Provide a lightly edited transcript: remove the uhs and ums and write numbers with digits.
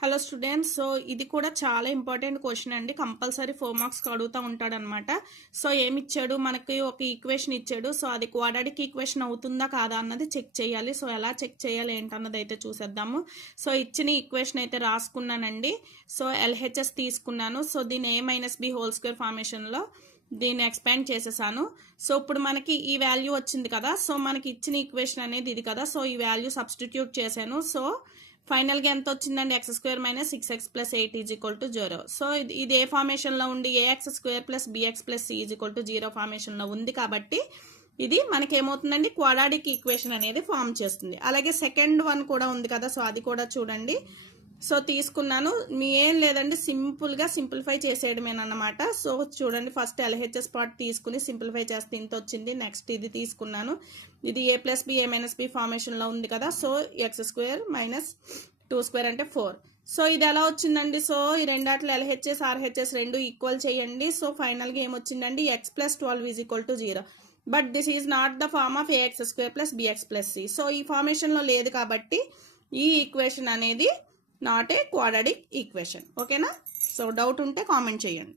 Hello students, so ఇది కూడా చాలా ఇంపార్టెంట్ క్వశ్చన్ అండి. కంపల్సరీ 4 మార్క్స్ అడుగుతూ ఉంటాడనమాట. సో ఏమి ఇచ్చాడు, మనకి ఒక ఈక్వేషన్ ఇచ్చాడు. సో అది క్వాడ్రాటిక్ ఈక్వేషన్ అవుతుందా కాదా అన్నది చెక్ చేయాలి. సో ఎలా చెక్ చేయాలి ఏంటన్నది అయితే చూసేద్దాము. సో ఇచ్చిన ఈక్వేషన్ అయితే రాసుకున్నానండి. సో ఎల్హెచ్ఎస్ తీసుకున్నాను. సో దీని A-B హోల్ స్క్వేర్ ఫార్మేషన్లో దీన్ని ఎక్స్పాండ్ చేసేసాను. సో ఇప్పుడు మనకి ఈ వాల్యూ వచ్చింది కదా. సో మనకి ఇచ్చిన ఈక్వేషన్ అనేది ఇది కదా. సో ఈ వాల్యూ సబ్స్టిట్యూట్ చేశాను. సో ఫైనల్గా ఎంత వచ్చిందండి, x² - 6x + 8 = 0. సో ఇది ఏ ఫార్మేషన్లో ఉండి ax² + bx + c = 0 ఫార్మేషన్లో ఉంది కాబట్టి ఇది మనకి ఏమవుతుందండి, క్వాడ్రాటిక్ ఈక్వేషన్ అనేది ఫామ్ చేస్తుంది. అలాగే సెకండ్ వన్ కూడా ఉంది కదా. సో అది కూడా చూడండి. సో తీసుకున్నాను. మీ ఏం లేదండి, సింపుల్గా సింప్లిఫై చేసేయడమేనమాట. సో చూడండి, ఫస్ట్ ఎల్హెచ్ఎస్ పార్ట్ తీసుకుని సింప్లిఫై చేస్తే ఇంత వచ్చింది. నెక్స్ట్ ఇది తీసుకున్నాను. ఇది a + b a - b ఫార్మేషన్లో ఉంది కదా. సో x² - 2² అంటే 4. సో ఇది ఎలా వచ్చిందండి, సో ఈ రెండాట్లో ఎల్హెచ్ఎస్ ఆర్హెచ్ఎస్ రెండు ఈక్వల్ చేయండి. సో ఫైనల్గా ఏమొచ్చిందండి, x + 12 = 0. But this is not the form of ax² + bx + c. So ఈ ఫార్మేషన్లో లేదు కాబట్టి ఈ ఈక్వేషన్ అనేది నాట్ ఏ క్వాడ్రాటిక్ ఈక్వేషన్. ఓకేనా? సో డౌట్ ఉంటే కామెంట్ చేయండి.